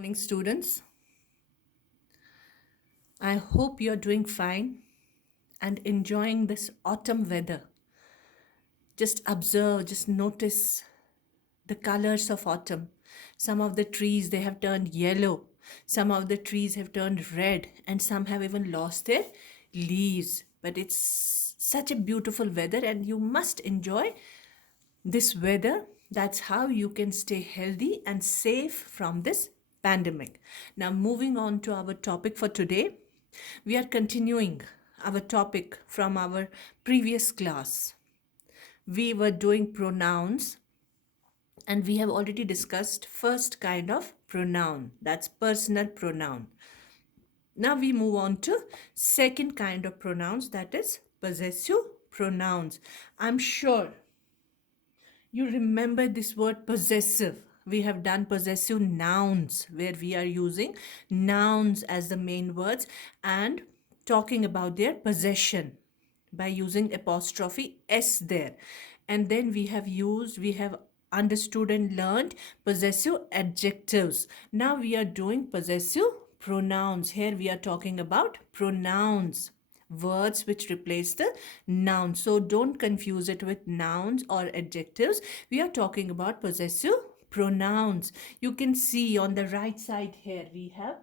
Morning, students. I hope you're doing fine and enjoying this autumn weather. Just observe, just notice the colors of autumn. Some of the trees they have turned yellow, some of the trees have turned red, and some have even lost their leaves. But it's such a beautiful weather, and you must enjoy this weather. That's how you can stay healthy and safe from this pandemic. Now, moving on to our topic for today, we are continuing our topic from our previous class. We were doing pronouns and we have already discussed first kind of pronoun, that's personal pronoun. Now we move on to second kind of pronouns, that is possessive pronouns. I'm sure you remember this word possessive. We have done possessive nouns where we are using nouns as the main words and talking about their possession by using apostrophe s there. And then we have understood and learned possessive adjectives. Now we are doing possessive pronouns. Here we are talking about pronouns, words which replace the noun. So don't confuse it with nouns or adjectives. We are talking about possessive pronouns. You can see on the right side here we have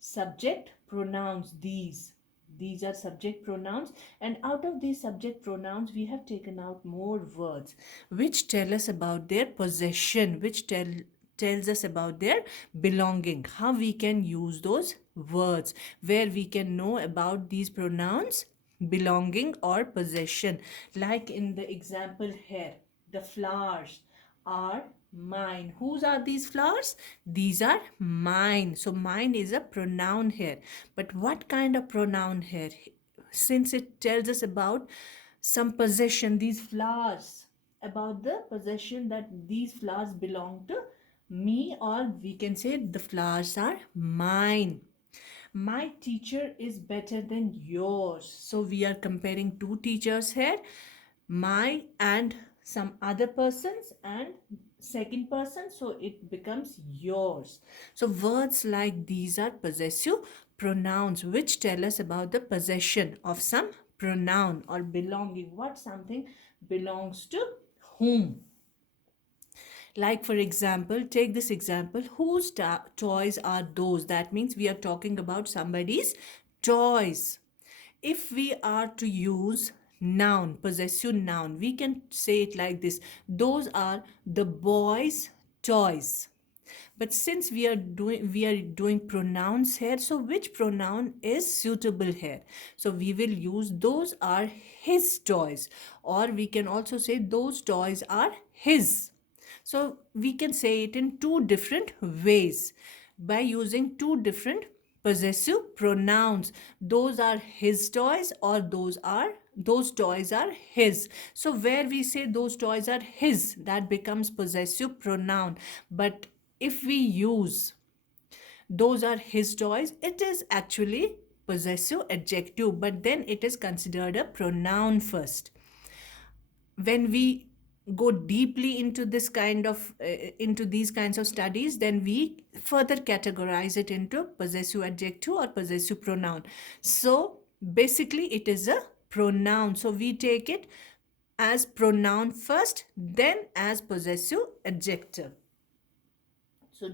subject pronouns. These are subject pronouns, and out of these subject pronouns we have taken out more words which tell us about their possession, which tells us about their belonging, how we can use those words, where we can know about these pronouns belonging or possession. Like in the example here, the flowers are mine. Whose are these flowers? These are mine. So mine is a pronoun here. But what kind of pronoun here? Since it tells us about some possession, these flowers, about the possession that these flowers belong to me, or we can say the flowers are mine. My teacher is better than yours. So we are comparing two teachers here, my and some other persons and second person, so it becomes yours. So words like these are possessive pronouns which tell us about the possession of some pronoun or belonging, what something belongs to whom. Like, for example, take this example, whose toys are those? That means we are talking about somebody's toys. If we are to use noun, possessive noun, we can say it like this: those are the boys' toys. But since we are doing pronouns here, so which pronoun is suitable here? So we will use those are his toys, or we can also say those toys are his. So we can say it in two different ways by using two different possessive pronouns. Those are his toys, or those toys are his. So where we say those toys are his, that becomes possessive pronoun. But if we use those are his toys, it is actually possessive adjective, but then it is considered a pronoun first. When we go deeply into this kind of into these kinds of studies, then we further categorize it into possessive adjective or possessive pronoun. So basically it is a pronoun, so we take it as pronoun first, then as possessive adjective. So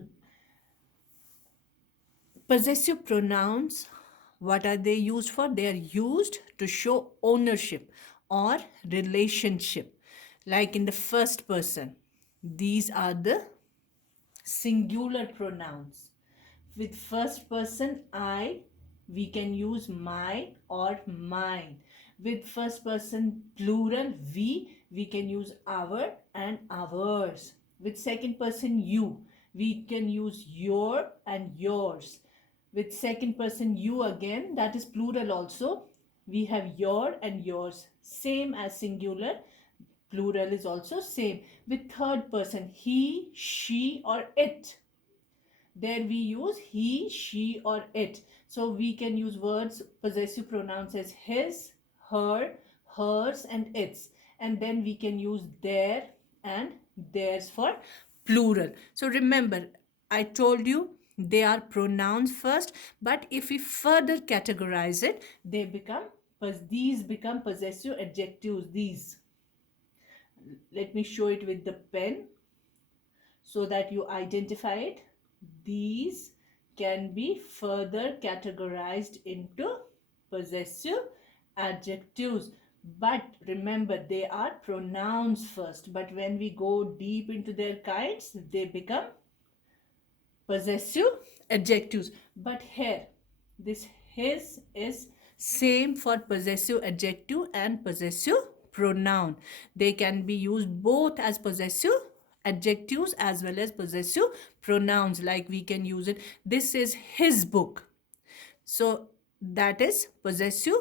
possessive pronouns, what are they used for? They are used to show ownership or relationship. Like in the first person, these are the singular pronouns. With first person I, we can use my or mine. With first person plural we can use our and ours. With second person you, we can use your and yours. With second person you again, that is plural also, we have your and yours, same as singular, plural is also same. With third person he, she or it, there we use he, she or it. So we can use words, possessive pronouns as his, her, hers and its. And then we can use their and theirs for plural. So remember, I told you they are pronouns first, but if we further categorize it, these become possessive adjectives. These, let me show it with the pen so that you identify it. These can be further categorized into possessive adjectives. But remember, they are pronouns first. But when we go deep into their kinds, they become possessive adjectives. But here, this his is same for possessive adjective and possessive pronoun. They can be used both as possessive adjectives as well as possessive pronouns. Like we can use it, this is his book, so that is possessive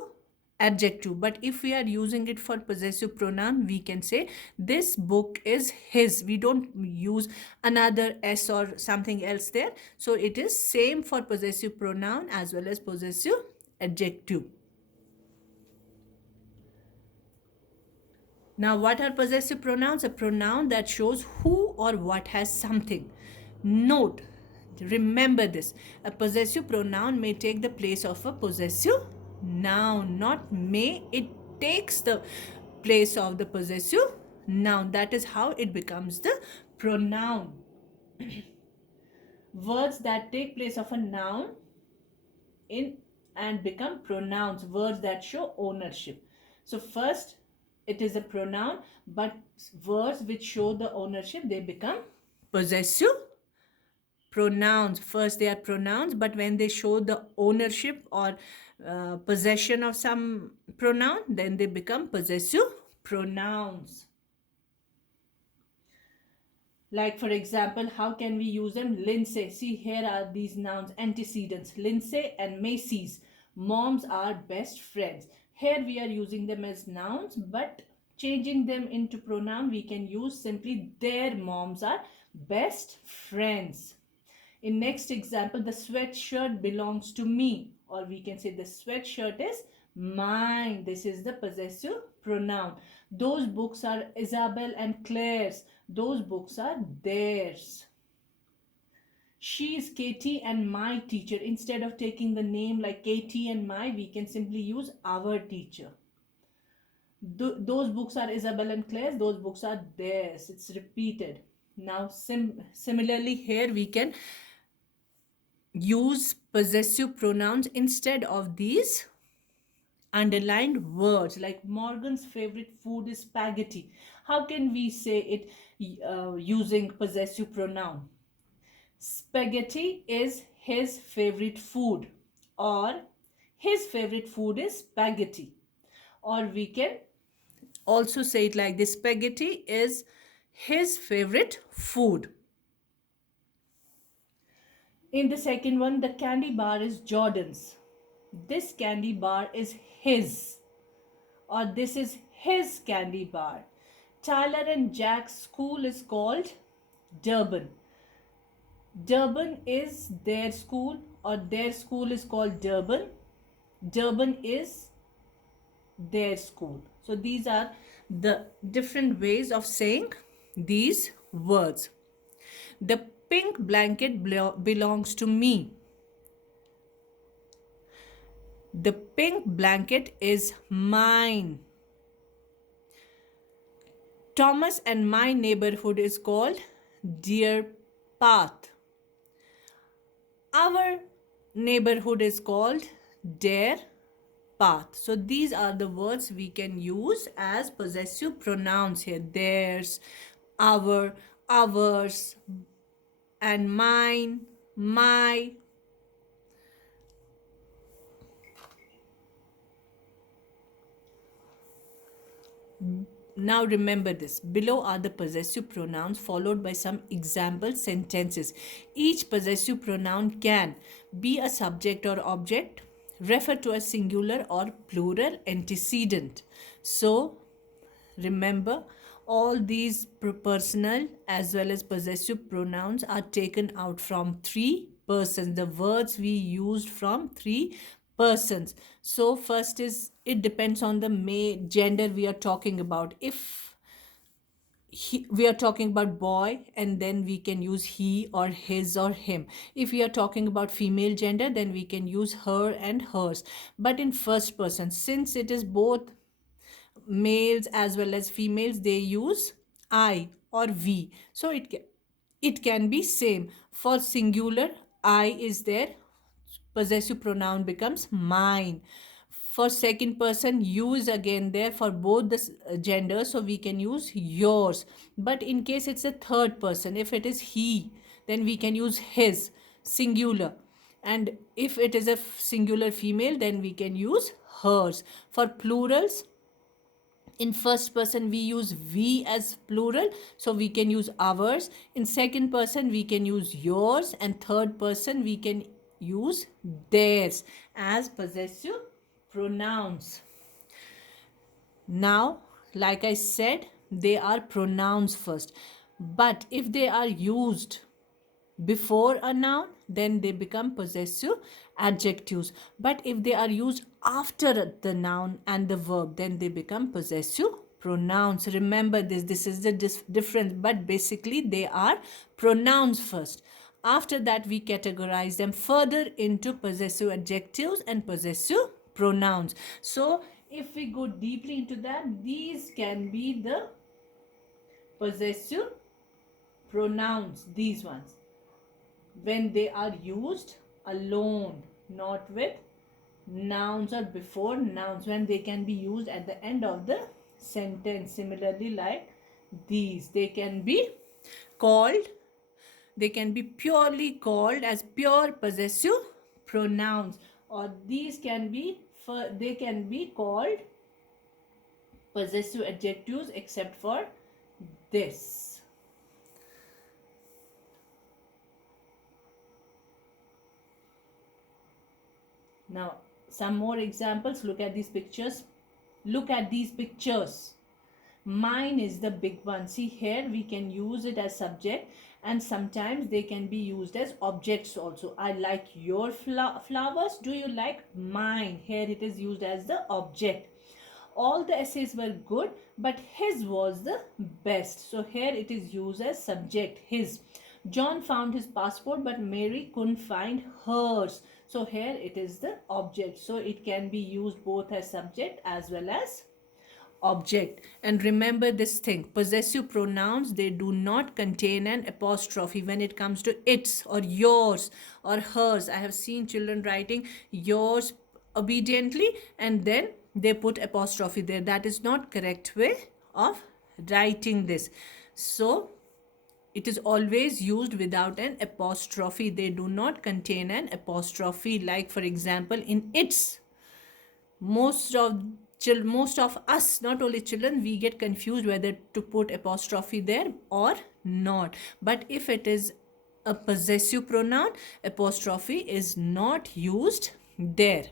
adjective. But if we are using it for possessive pronoun, we can say this book is his. We don't use another s or something else there. So it is same for possessive pronoun as well as possessive adjective. Now, what are possessive pronouns? A pronoun that shows who or what has something. Note, remember this. A possessive pronoun may take the place of a possessive noun. Not may, it takes the place of the possessive noun. That is how it becomes the pronoun. Words that take place of a noun in and become pronouns. Words that show ownership. So first, it is a pronoun, but words which show the ownership, they become possessive pronouns. First they are pronouns, but when they show the ownership or possession of some pronoun, then they become possessive pronouns. Like for example, how can we use them? Lindsay, see here are these nouns, antecedents. Lindsay and Macy's moms are best friends. Here we are using them as nouns, but changing them into pronoun, we can use simply their moms are best friends. In next example, the sweatshirt belongs to me, or we can say the sweatshirt is mine. This is the possessive pronoun. Those books are Isabel and Claire's. Those books are theirs. She is Katie and my teacher. Instead of taking the name like Katie and my, we can simply use our teacher. Those books are Isabel and Claire's. Those books are theirs. It's repeated. Now, similarly here we can use possessive pronouns instead of these underlined words. Like Morgan's favorite food is spaghetti. How can we say it using possessive pronoun? Spaghetti is his favorite food, or his favorite food is spaghetti. Or we can also say it like this: spaghetti is his favorite food. In the second one, the candy bar is Jordan's. This candy bar is his, or this is his candy bar. Tyler and Jack's school is called Durban. Durban is their school, or their school is called Durban. Durban is their school. So these are the different ways of saying these words. The pink blanket belongs to me. The pink blanket is mine. Thomas and my neighborhood is called Deer Path. Our neighborhood is called Deer Path. So these are the words we can use as possessive pronouns here. Theirs, our, ours, and mine, my. Now remember this. Below are the possessive pronouns followed by some example sentences. Each possessive pronoun can be a subject or object, refer to a singular or plural antecedent. So remember, all these personal as well as possessive pronouns are taken out from three persons. The words we used from three persons. So first is, it depends on the gender we are talking about. If we are talking about boy, and then we can use he or his or him. If we are talking about female gender, then we can use her and hers. But in first person, since it is both males as well as females, they use I or we. So it can be same. For singular, I is there, possessive pronoun becomes mine. For second person, you is again there for both the genders, so we can use yours. But in case it's a third person, if it is he, then we can use his, singular. And if it is a singular female, then we can use hers. For plurals, in first person we use we as plural, so we can use ours. In second person we can use yours, and third person we can use theirs as possessive pronouns. Now, like I said, they are pronouns first, but if they are used before a noun, then they become possessive adjectives. But if they are used after the noun and the verb, then they become possessive pronouns. Remember this is the difference, but basically they are pronouns first. After that, we categorize them further into possessive adjectives and possessive pronouns. So if we go deeply into that, these can be the possessive pronouns, these ones, when they are used alone, not with nouns or before nouns, when they can be used at the end of the sentence. Similarly, like these, they can be called, they can be purely called as pure possessive pronouns, or these can be, they can be called possessive adjectives except for this. Now, some more examples. Look at these pictures. Look at these pictures. Mine is the big one. See, here we can use it as subject, and sometimes they can be used as objects also. I like your flowers. Do you like mine? Here it is used as the object. All the essays were good, but his was the best. So here it is used as subject, his. John found his passport, but Mary couldn't find hers. So here it is the object. So it can be used both as subject as well as object. And remember this thing, possessive pronouns, they do not contain an apostrophe when it comes to its or yours or hers. I have seen children writing yours obediently and then they put apostrophe there. That is not correct way of writing this. So it is always used without an apostrophe. They do not contain an apostrophe. Like for example, in its, most of us, not only children, we get confused whether to put apostrophe there or not. But if it is a possessive pronoun, apostrophe is not used there.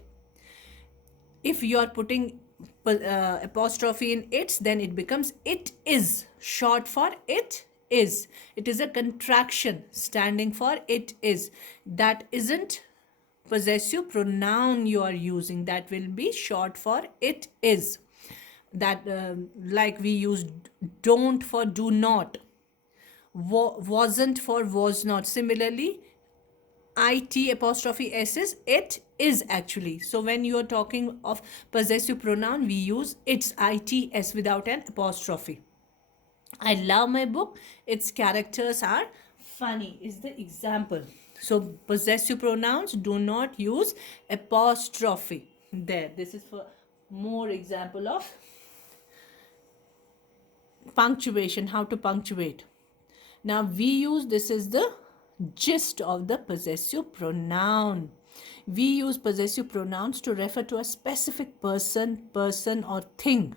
If you are putting apostrophe in its, then it becomes it is, short for it is. It is a contraction standing for it is. That isn't possessive pronoun you are using. That will be short for it is. That like we use don't for do not, wasn't for was not. Similarly, it apostrophe s is it is actually. So when you are talking of possessive pronoun, we use its, its, without an apostrophe. I love my book. Its characters are funny is the example. So possessive pronouns do not use apostrophe there. This is for more example of punctuation, how to punctuate. Now we use, this is the gist of the possessive pronoun. We use possessive pronouns to refer to a specific person or thing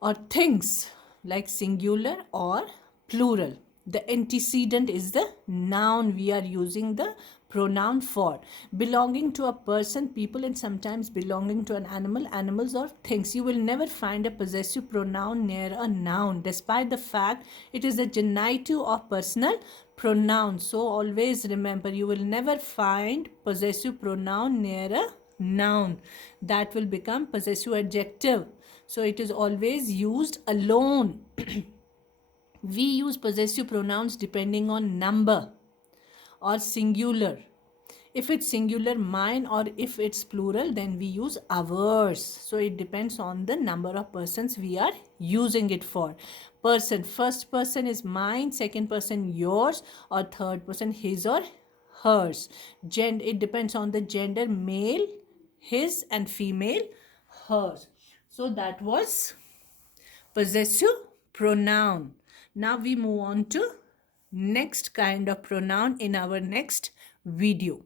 or things, like singular or plural. The antecedent is the noun we are using the pronoun for. Belonging to a person, people, and sometimes belonging to an animal, animals, or things. You will never find a possessive pronoun near a noun, despite the fact it is a genitive of personal pronoun. So always remember, you will never find possessive pronoun near a noun. That will become possessive adjective. So it is always used alone. We use possessive pronouns depending on number or singular. If it's singular, mine, or if it's plural, then we use ours. So it depends on the number of persons we are using it for. Person, first person is mine, second person yours, or third person his or hers. Gender, it depends on the gender, male his and female hers. So that was possessive pronoun. Now we move on to next kind of pronoun in our next video.